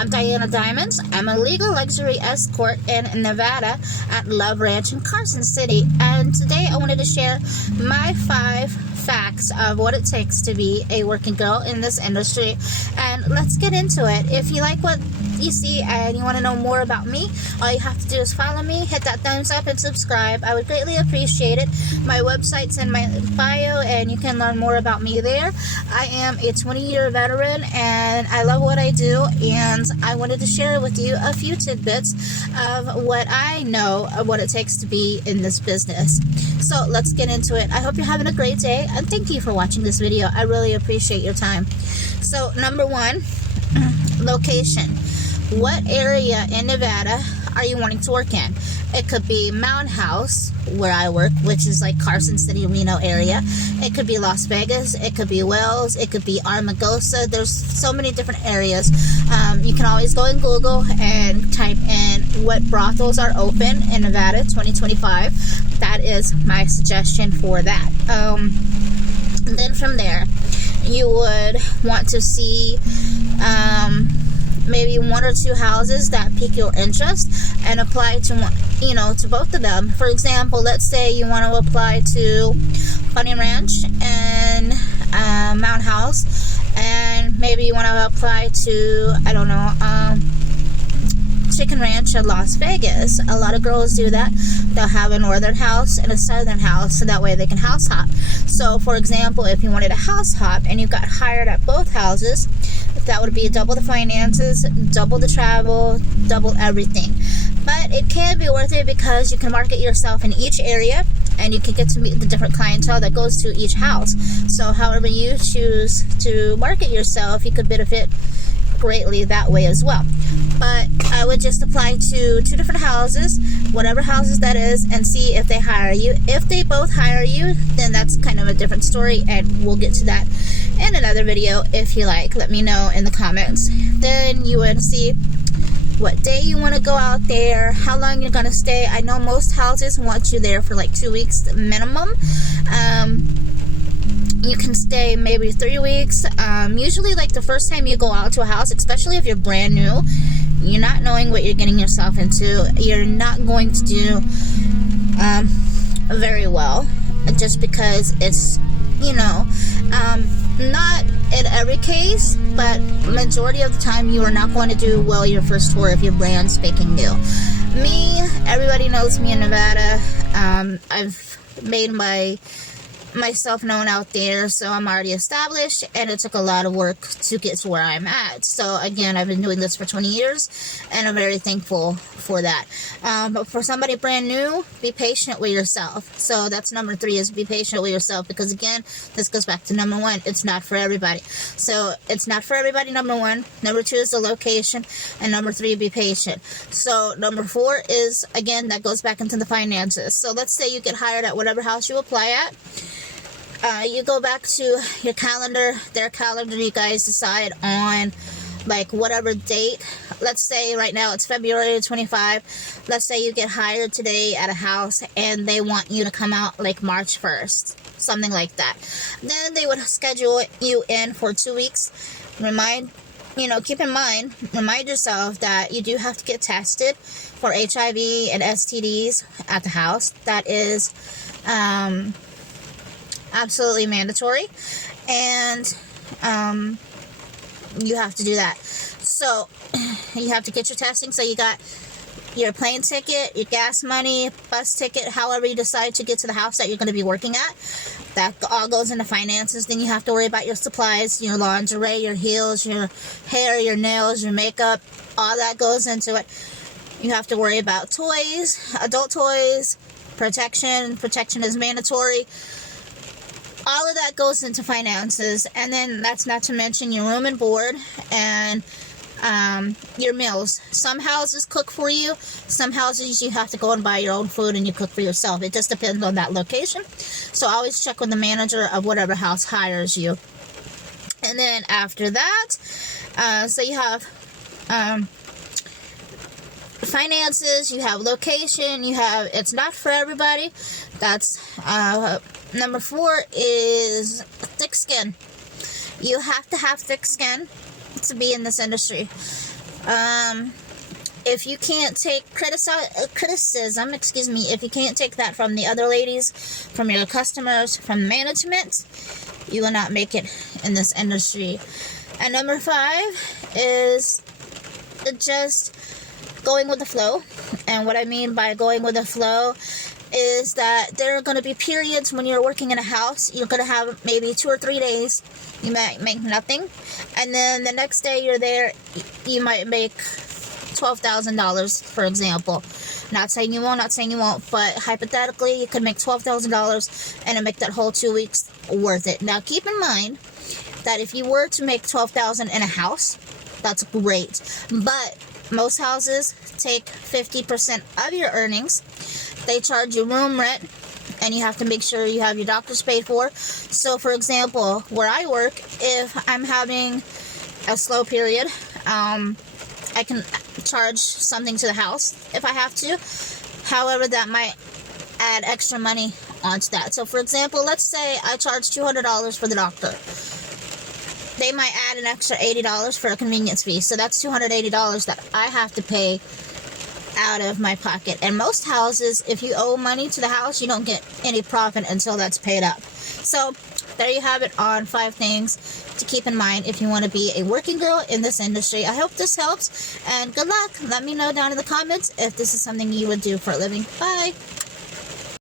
I'm Diana Diamonds. I'm a legal luxury escort in Nevada at Love Ranch in Carson City. And today I wanted to share my 5 facts of what it takes to be a working girl in this industry. And let's get into it. If you like what you see and you want to know more about me, all you have to do is follow me, hit that thumbs up, and subscribe. I would greatly appreciate it. My website's in my bio and you can learn more about me there. I am a 20-year veteran and I love what I do, and I wanted to share with you a few tidbits of what I know of what it takes to be in this business. So let's get into it. I hope you're having a great day, and thank you for watching this video. I really appreciate your time. So number 1, location. What area in Nevada are you wanting to work in? It could be Mountain House, where I work, which is like Carson City, Reno area. It could be Las Vegas. It could be Wells. It could be Armagosa. There's so many different areas. You can always go in Google and type in what brothels are open in Nevada 2025. That is my suggestion for that. And then from there, you would want to see maybe 1 or 2 houses that pique your interest and apply to to both of them. For example, let's say you want to apply to Bunny Ranch and Mountain House, and maybe you want to apply to Chicken Ranch in Las Vegas. A lot of girls do that. They'll have a northern house and a southern house, so that way they can house hop. So for example, if you wanted a house hop and you got hired at both houses, that would be double the finances, double the travel, double everything. But it can be worth it because you can market yourself in each area and you can get to meet the different clientele that goes to each house. So however you choose to market yourself, you could benefit greatly that way as well. But I would just apply to 2 different houses, whatever houses that is, and see if they hire you. If they both hire you, then that's kind of a different story, and we'll get to that in another video if you like. Let me know in the comments. Then you would see what day you want to go out there, how long you're going to stay. I know most houses want you there for like 2 weeks minimum. You can stay maybe 3 weeks. Usually like the first time you go out to a house, especially if you're brand new, you're not knowing what you're getting yourself into, you're not going to do very well, just because it's not in every case, but majority of the time you are not going to do well your first tour if you're brand spanking new. Me, everybody knows me in Nevada. I've made myself known out there, so I'm already established, and it took a lot of work to get to where I'm at. So again, I've been doing this for 20 years and I'm very thankful for that. But for somebody brand new, be patient with yourself. So that's number 3, is be patient with yourself, because again, this goes back to number 1, it's not for everybody. So it's not for everybody, number 1. Number 2 is the location, and number 3, be patient. So number 4 is, again, that goes back into the finances. So let's say you get hired at whatever house you apply at. You go back to your calendar, their calendar, you guys decide on like whatever date. Let's say right now it's February 25. Let's say you get hired today at a house and they want you to come out like March 1st, something like that. Then they would schedule you in for 2 weeks. Keep in mind, remind yourself that you do have to get tested for HIV and STDs at the house. That is absolutely mandatory, and you have to do that. So you have to get your testing. So you got your plane ticket, your gas money, bus ticket, however you decide to get to the house that you're going to be working at. That all goes into finances. Then you have to worry about your supplies, your lingerie, your heels, your hair, your nails, your makeup. All that goes into it. You have to worry about toys, adult toys, protection. Protection is mandatory. All of that goes into finances, and then that's not to mention your room and board and your meals. Some houses cook for you. Some houses you have to go and buy your own food and you cook for yourself. It just depends on that location. So always check with the manager of whatever house hires you. And then after that, so you have finances, you have location, you have, it's not for everybody. That's number 4 is thick skin. You have to have thick skin to be in this industry. If you can't take criticism, if you can't take that from the other ladies, from your customers, from management, you will not make it in this industry. And number 5 is just going with the flow. And what I mean by going with the flow is that there are going to be periods when you're working in a house. You're going to have maybe 2 or 3 days you might make nothing, and then the next day you're there, you might make $12,000, for example. Not saying you won't, but hypothetically you could make $12,000 and make that whole 2 weeks worth it. Now keep in mind that if you were to make $12,000 in a house, that's great, but most houses take 50% of your earnings. They charge you room rent, and you have to make sure you have your doctors paid for. So for example, where I work, if I'm having a slow period, I can charge something to the house if I have to. However, that might add extra money onto that. So for example, let's say I charge $200 for the doctor. They might add an extra $80 for a convenience fee. So that's $280 that I have to pay out of my pocket. And most houses, if you owe money to the house, you don't get any profit until that's paid up. So there you have it on 5 things to keep in mind if you want to be a working girl in this industry. I hope this helps, and good luck. Let me know down in the comments if this is something you would do for a living. Bye.